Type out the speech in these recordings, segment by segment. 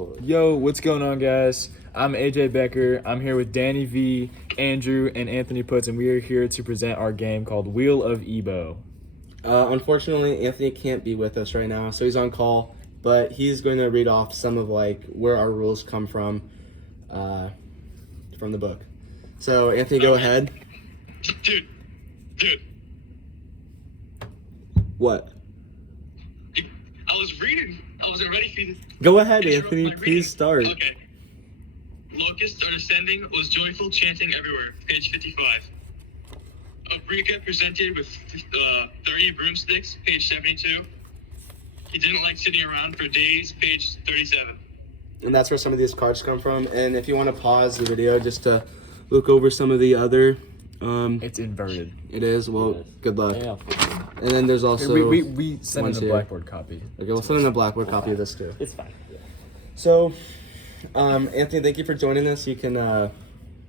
record. Yo, what's going on, guys? I'm AJ Becker. I'm here with Danny V, Andrew, and Anthony Puetz, and we are here to present our game called Wheel of Igbo. Unfortunately, Anthony can't be with us right now, so he's on call. But he's going to read off some of where our rules come from the book. So Anthony, go ahead. Dude. What? I was reading. I wasn't ready for you. Go ahead, Anthony. Please start. Okay. Locusts are descending was joyful chanting everywhere. Page 55. Abrika presented with 30 broomsticks. Page 72. He didn't like sitting around for days. Page 37. And that's where some of these cards come from. And if you want to pause the video just to look over some of the other... It's inverted. It is? Well, Yes. good luck. Yeah. And then there's also... We sent in ones a here. Blackboard copy. Okay, we'll send in a Blackboard copy of this too. It's fine. Yeah. So, Anthony, thank you for joining us. You can go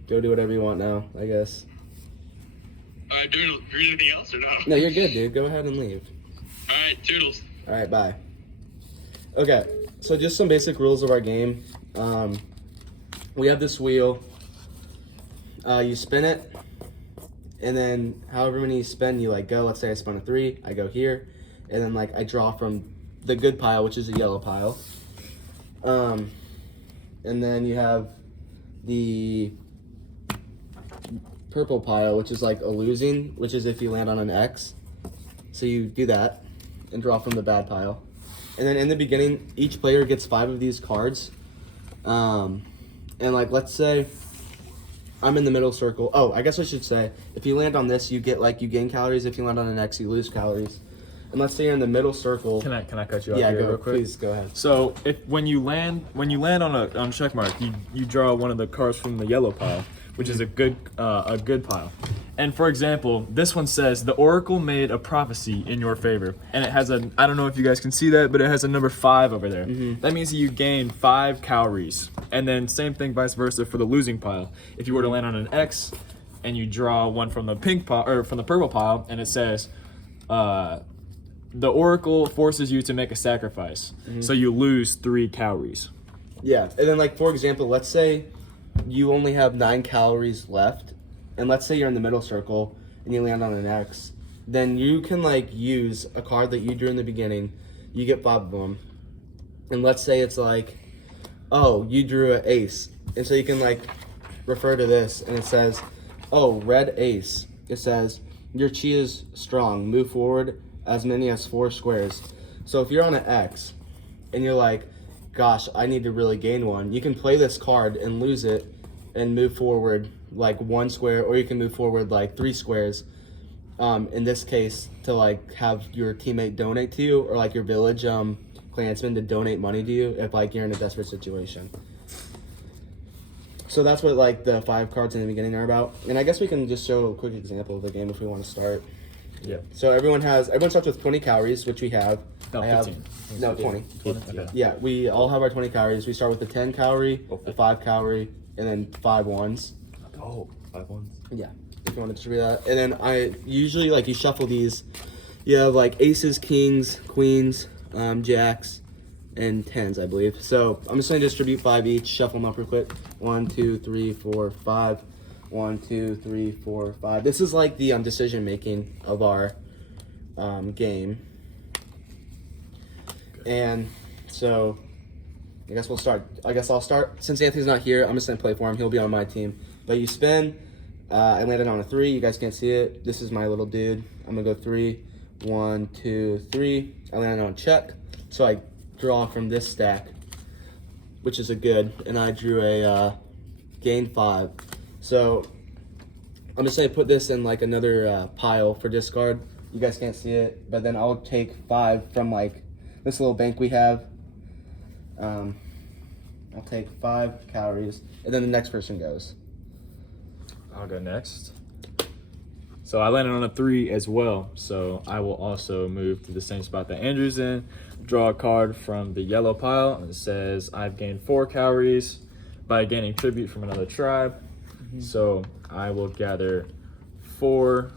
do whatever you want now, I guess. Do you read anything else or no? No, you're good, dude. Go ahead and leave. All right, toodles. All right, bye. Okay, so just some basic rules of our game. We have this wheel. You spin it, and then however many you spin, you go. Let's say I spun a 3, I go here, and then I draw from the good pile, which is a yellow pile. And then you have the purple pile, which is a losing, which is if you land on an X. So you do that and draw from the bad pile. And then in the beginning, each player gets 5 of these cards. And let's say I'm in the middle circle. Oh, I guess I should say, if you land on this, you get you gain calories. If you land on an X, you lose calories. And let's say you're in the middle circle. Can I cut you off Yeah, here go. real quick? Please go ahead. So when you land on a check mark, you draw one of the cards from the yellow pile, which is a good pile. And for example, this one says the Oracle made a prophecy in your favor, and it has I don't know if you guys can see that, but it has a number 5 over there. That means that you gain 5 calories. And then same thing vice versa for the losing pile. If you were to land on an X and you draw one from the pink pile or from the purple pile, and it says the Oracle forces you to make a sacrifice, so you lose 3 calories. Yeah, and then for example, let's say you only have 9 calories left, and let's say you're in the middle circle and you land on an X, then you can use a card that you drew in the beginning. You get 5 of them, and let's say it's oh, you drew an ace, and so you can refer to this, and it says, oh, red ace. It says your chi is strong. Move forward as many as 4 squares. So if you're on an X and you're gosh, I need to really gain 1, you can play this card and lose it and move forward 1 square, or you can move forward 3 squares. In this case, to have your teammate donate to you, or your village clansman to donate money to you if you're in a desperate situation. So that's what the 5 cards in the beginning are about. And I guess we can just show a quick example of the game if we want to start. Yeah. So everyone starts with 20 calories, which we have. No, I have 15. No, 20. Okay. Yeah, we all have our 20 calories. We start with the 10 calorie, the 5 calorie, and then 5 ones. Oh, 5 ones. Yeah, if you want to distribute that. And then I usually you shuffle these. You have aces, kings, queens, jacks, and 10s, I believe. So I'm just going to distribute 5 each, shuffle them up real quick. 1, 2, 3, 4, 5. 1, 2, 3, 4, 5. This is the decision making of our game. And so I guess we'll start. I guess I'll start. Since Anthony's not here, I'm just going to play for him. He'll be on my team. But you spin. I landed on a 3. You guys can't see it. This is my little dude. I'm going to go 3. 1, 2, 3. I landed on check. So I draw from this stack, which is a good. And I drew a gain 5. So I'm just going to put this in another pile for discard. You guys can't see it. But then I'll take 5 from this little bank we have. I'll take 5 calories, and then the next person goes. I'll go next. So I landed on a 3 as well, so I will also move to the same spot that Andrew's in, draw a card from the yellow pile, and it says I've gained 4 calories by gaining tribute from another tribe. So I will gather 4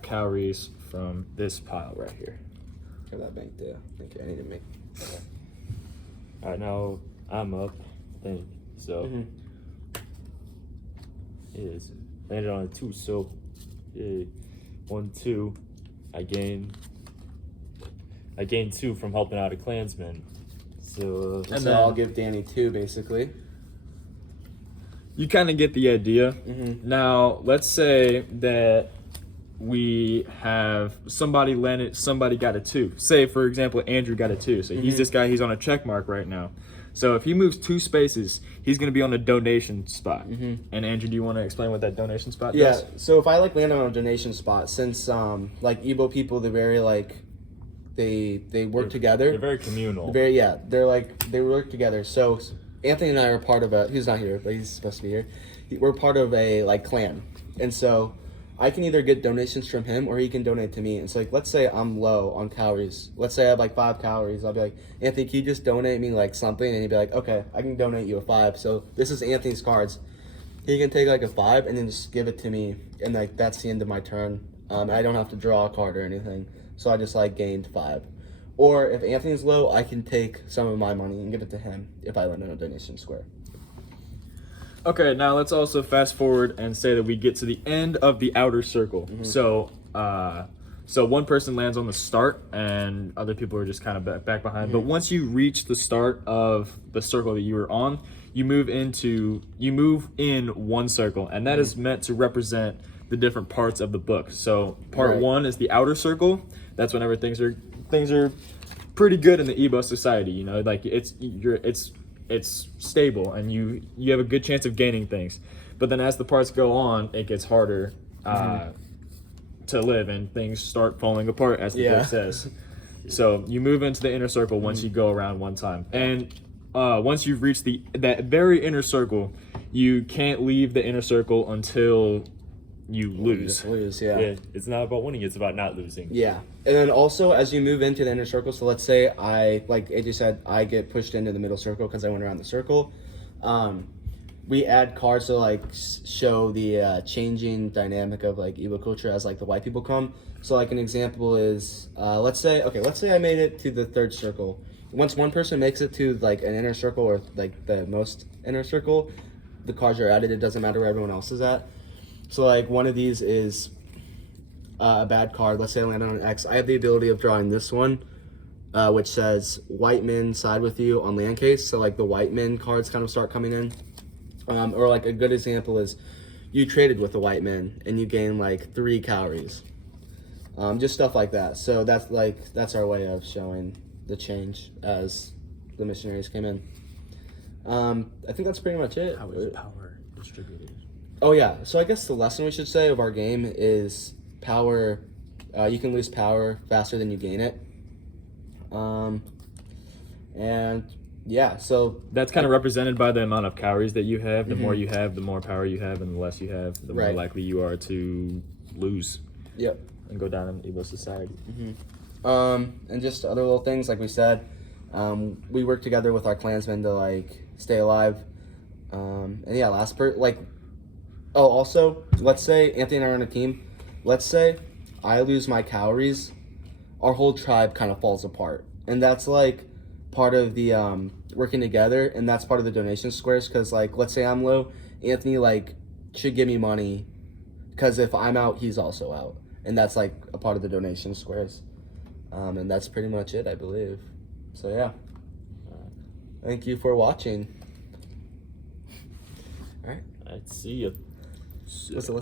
calories from this pile right here. Grab that bank too. Thank you. I need to make. All right, now I'm up, I think. So it is landed on a 2. So 1, 2. I gain 2 from helping out a Klansman. So And so I'll give Danny 2 basically. you kind of get the idea. Now, let's say that we have somebody got a 2. Say, for example, Andrew got a 2. So he's this guy, he's on a check mark right now. So if he moves 2 spaces, he's going to be on a donation spot. And Andrew, do you want to explain what that donation spot does? Yeah, so if I like land on a donation spot, since like Igbo people, they're very like, they work together. They're very communal. They work together. So Anthony and I are part of he's not here, but he's supposed to be here. We're part of a like clan. And so I can either get donations from him or he can donate to me. And so like, let's say I'm low on calories. Let's say I have like 5 calories. I'll be like, Anthony, can you just donate me like something? And he'd be like, okay, I can donate you a 5. So this is Anthony's cards. He can take like a 5 and then just give it to me. And like, that's the end of my turn. I don't have to draw a card or anything. So I just like gained 5. Or if Anthony's low, I can take some of my money and give it to him if I land on a donation square. Okay, now let's also fast forward and say that we get to the end of the outer circle. So one person lands on the start and other people are just kind of back behind. But once you reach the start of the circle that you were on, you move in one circle, and that is meant to represent the different parts of the book. So part 1 is the outer circle. That's whenever things are pretty good in the Igbo society. You know, like it's stable and you have a good chance of gaining things. But then as the parts go on, it gets harder to live and things start falling apart, as the book says. So you move into the inner circle once you go around one time. And once you've reached that very inner circle, you can't leave the inner circle until you lose. It's not about winning, it's about not losing. Yeah. And then also as you move into the inner circle, so let's say like AJ said, I get pushed into the middle circle because I went around the circle. We add cards to like show the changing dynamic of like Igbo culture as like the white people come. So like an example is let's say I made it to the 3rd circle. Once one person makes it to like an inner circle or like the most inner circle, the cards are added. It doesn't matter where everyone else is at. So like one of these is a bad card. Let's say I land on an X. I have the ability of drawing this one, which says white men side with you on land case. So like the white men cards kind of start coming in. Or like a good example is you traded with the white men and you gain like 3 calories. Just stuff like that. So that's our way of showing the change as the missionaries came in. I think that's pretty much it. How is power distributed? Oh yeah, so I guess the lesson we should say of our game is power. You can lose power faster than you gain it. And yeah, so that's kind of represented by the amount of calories that you have. The more you have, the more power you have, and the less you have, the more likely you are to lose. Yep. And go down in Igbo society. And just other little things, like we said, we work together with our clansmen to like stay alive. And yeah, also, let's say Anthony and I are on a team. Let's say I lose my calories, our whole tribe kind of falls apart. And that's like part of the working together, and that's part of the donation squares, because like, let's say I'm low, Anthony like should give me money, because if I'm out, he's also out. And that's like a part of the donation squares. And that's pretty much it, I believe. So yeah. Thank you for watching. All right. I'd see you. What's the